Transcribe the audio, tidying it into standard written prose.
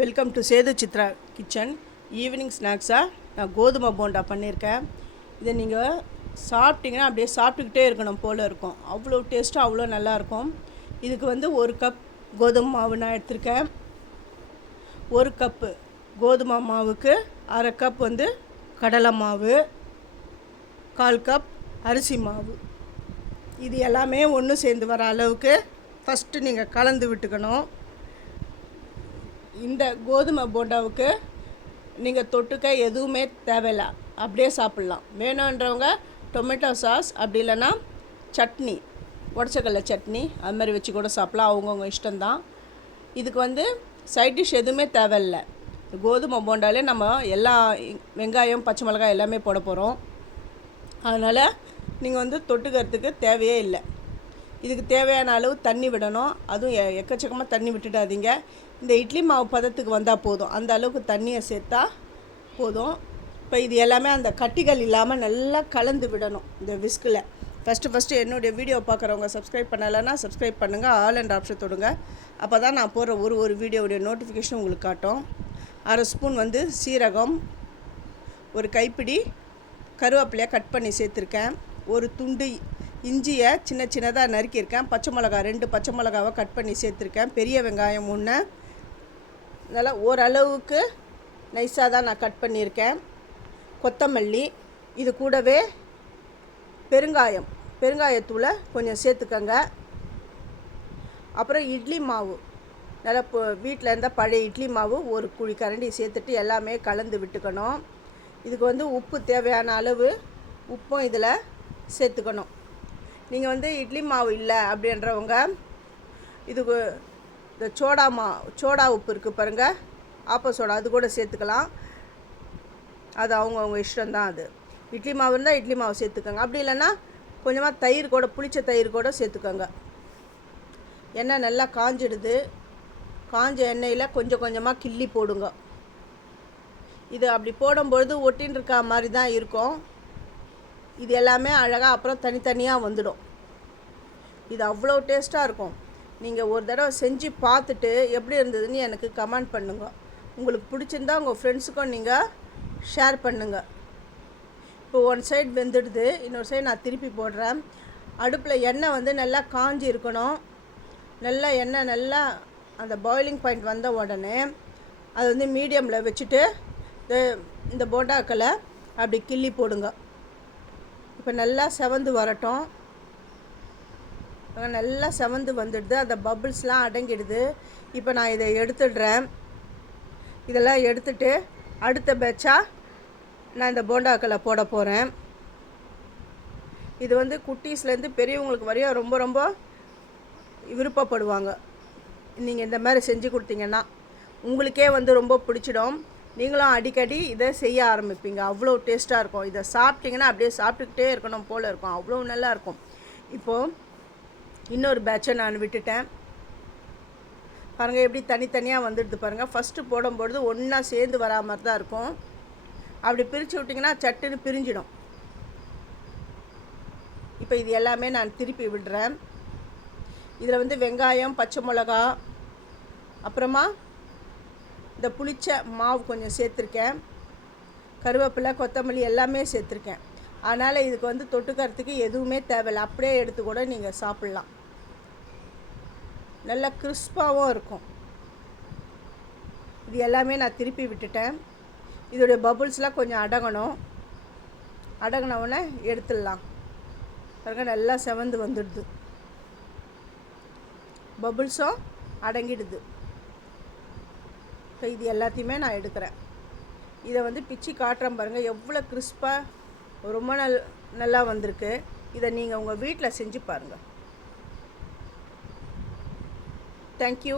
Welcome to Sethu Chitra kitchen. Evening ஸ்நாக்ஸாக நான் கோதுமை போண்டா பண்ணியிருக்கேன். இதை நீங்கள் சாப்பிட்டிங்கன்னா அப்படியே சாப்பிட்டுக்கிட்டே இருக்கணும் போல் இருக்கும். அவ்வளோ டேஸ்ட்டாக அவ்வளோ நல்லாயிருக்கும். இதுக்கு வந்து 1 கப் கோதுமை மாவு நான் எடுத்திருக்கேன். 1 கப்பு கோதுமை மாவுக்கு அரை கப் வந்து கடலை மாவு, 1/4 கப் அரிசி மாவு. இது எல்லாமே ஒன்று சேர்ந்து வர அளவுக்கு ஃபஸ்ட்டு நீங்கள் கலந்து விட்டுக்கணும். இந்த கோதுமை போண்டாவுக்கு நீங்கள் தொட்டுக்க எதுவுமே தேவையில்லை, அப்படியே சாப்பிட்லாம். வேணுன்றவங்க டொமேட்டோ சாஸ், அப்படி இல்லைன்னா சட்னி, உடச்சக்கடலை சட்னி அது மாதிரி வச்சு கூட சாப்பிட்லாம். அவங்கவுங்க இஷ்டம்தான். இதுக்கு வந்து சைட் டிஷ் எதுவுமே தேவையில்லை. கோதுமை போண்டாலே நம்ம எல்லா வெங்காயம், பச்சை மிளகாய் எல்லாமே போட போகிறோம். அதனால் நீங்கள் வந்து தொட்டுக்கிறதுக்கு தேவையே இல்லை. இதுக்கு தேவையான அளவு தண்ணி விடணும். அதுவும் எக்கச்சக்கமாக தண்ணி விட்டுடாதீங்க. இந்த இட்லி மாவு பதத்துக்கு வந்தால் போதும், அந்த அளவுக்கு தண்ணியை சேர்த்தா போதும். இப்போ இது எல்லாமே அந்த கட்டிகள் இல்லாமல் நல்லா கலந்து விடணும் இந்த விஸ்கில். ஃபஸ்ட்டு என்னுடைய வீடியோ பார்க்குறவங்க சப்ஸ்கிரைப் பண்ணலைன்னா சப்ஸ்கிரைப் பண்ணுங்கள், ஆல் அண்ட் ஆப்ஷன் தொடுங்க. அப்போ தான் நான் போடுற ஒரு வீடியோவுடைய நோட்டிஃபிகேஷன் உங்களுக்கு காட்டும். 1/2 ஸ்பூன் வந்து சீரகம், 1 கைப்பிடி கருவேப்பிலையை கட் பண்ணி சேர்த்துருக்கேன். 1 துண்டு இஞ்சியை சின்னதாக நறுக்கியிருக்கேன். பச்சை மிளகா 2 பச்சை மிளகாவை கட் பண்ணி சேர்த்துருக்கேன். பெரிய வெங்காயம் 1. இதெல்லாம் ஓரளவுக்கு நைஸாக தான் நான் கட் பண்ணியிருக்கேன். கொத்தமல்லி, இது கூடவே பெருங்காயத்தூளை கொஞ்சம் சேர்த்துக்கங்க. அப்புறம் இட்லி மாவு, நல்லா வீட்டில் இருந்தால் பழைய இட்லி மாவு 1 குழி கரண்டி சேர்த்துட்டு எல்லாமே கலந்து விட்டுக்கணும். இதுக்கு வந்து உப்பு தேவையான அளவு உப்பும் இதில் சேர்த்துக்கணும். நீங்கள் வந்து இட்லி மாவு இல்லை அப்படின்றவங்க இதுக்கு இந்த சோடா உப்பு இருக்குது பாருங்கள், ஆப்ப சோடா, அது கூட சேர்த்துக்கலாம். அது அவங்கவுங்க இஷ்டம்தான். அது இட்லி மாவு இருந்தால் இட்லி மாவு சேர்த்துக்கோங்க. அப்படி இல்லைன்னா கொஞ்சமாக தயிர் கூட, புளிச்ச தயிர் கூட சேர்த்துக்கோங்க. எண்ணெய் நல்லா காஞ்சிடுது. காஞ்ச எண்ணெயில் கொஞ்சம் கொஞ்சமாக கிள்ளி போடுங்க. இது அப்படி போடும்பொழுது ஒட்டின்னு இருக்கா மாதிரி தான் இருக்கும். இது எல்லாமே அழகாக அப்புறம் தனித்தனியாக வந்துடும். இது அவ்வளோ டேஸ்ட்டாக இருக்கும். நீங்கள் ஒரு தடவை செஞ்சு பார்த்துட்டு எப்படி இருந்ததுன்னு எனக்கு கமெண்ட் பண்ணுங்கள். உங்களுக்கு பிடிச்சிருந்தா உங்கள் ஃப்ரெண்ட்ஸுக்கும் நீங்கள் ஷேர் பண்ணுங்கள். இப்போ 1 சைடு வெந்துடுது, இன்னொரு சைடு நான் திருப்பி போடுறேன். அடுப்பில் எண்ணெய் வந்து நல்லா காஞ்சி இருக்கணும். நல்லா எண்ணெய் நல்லா அந்த பாயிலிங் பாயிண்ட் வந்த உடனே அது வந்து மீடியமில் வச்சுட்டு இந்த போண்டாக்களை அப்படி கிள்ளி போடுங்க. இப்போ நல்லா செவந்து வரட்டும். நல்லா செவந்து வந்துடுது, அந்த பபிள்ஸ்லாம் அடங்கிடுது. இப்போ நான் இதை எடுத்துடுறேன். இதெல்லாம் எடுத்துட்டு அடுத்த பேட்சாக நான் இந்த போண்டாக்களை போட போகிறேன். இது வந்து குட்டீஸ்லேருந்து பெரியவங்களுக்கு வரையும் ரொம்ப ரொம்ப விருப்பப்படுவாங்க. நீங்கள் இந்த மாதிரி செஞ்சு கொடுத்தீங்கன்னா உங்களுக்கே வந்து ரொம்ப பிடிச்சிடும். நீங்களும் அடிக்கடி இதை செய்ய ஆரம்பிப்பீங்க. அவ்வளோ டேஸ்ட்டாக இருக்கும். இதை சாப்பிட்டிங்கன்னா அப்படியே சாப்பிட்டுக்கிட்டே இருக்கணும் போல் இருக்கும். அவ்வளோ நல்லாயிருக்கும். இப்போது இன்னொரு பேட்சை நான் விட்டுட்டேன். பாருங்கள் எப்படி தனித்தனியாக வந்துடுது பாருங்கள். ஃபஸ்ட்டு போடும்பொழுது ஒன்றா சேர்ந்து வரா மாதிரி தான் இருக்கும். அப்படி பிரித்து விட்டிங்கன்னா சட்டுன்னு பிரிஞ்சிடும். இப்போ இது எல்லாமே நான் திருப்பி விடுறேன். இதில் வந்து வெங்காயம், பச்சை மிளகா, அப்புறமா இந்த புளிச்ச மாவு கொஞ்சம் சேர்த்துருக்கேன். கருவேப்பிலை, கொத்தமல்லி எல்லாமே சேர்த்துருக்கேன். அதனால் இதுக்கு வந்து தொட்டுக்கிறதுக்கு எதுவுமே தேவையில்லை, அப்படியே எடுத்து கூட நீங்கள் சாப்பிட்லாம். நல்லா கிறிஸ்பாகவும் இருக்கும். இது எல்லாமே நான் திருப்பி விட்டுட்டேன். இதோடைய பபுள்ஸ்லாம் கொஞ்சம் அடங்கினவுடனே எடுத்துடலாம். பாருங்க நல்லா செவந்து வந்துடுது, பபுள்ஸும் அடங்கிடுது. இப்போ இது எல்லாத்தையுமே நான் எடுக்கிறேன். இதை வந்து பிச்சு காட்டுறேன் பாருங்கள், எவ்வளோ கிறிஸ்பாக ரொம்ப நல்லா வந்திருக்கு. இதை நீங்கள் உங்கள் வீட்டில் செஞ்சு பாருங்கள். தேங்க்யூ.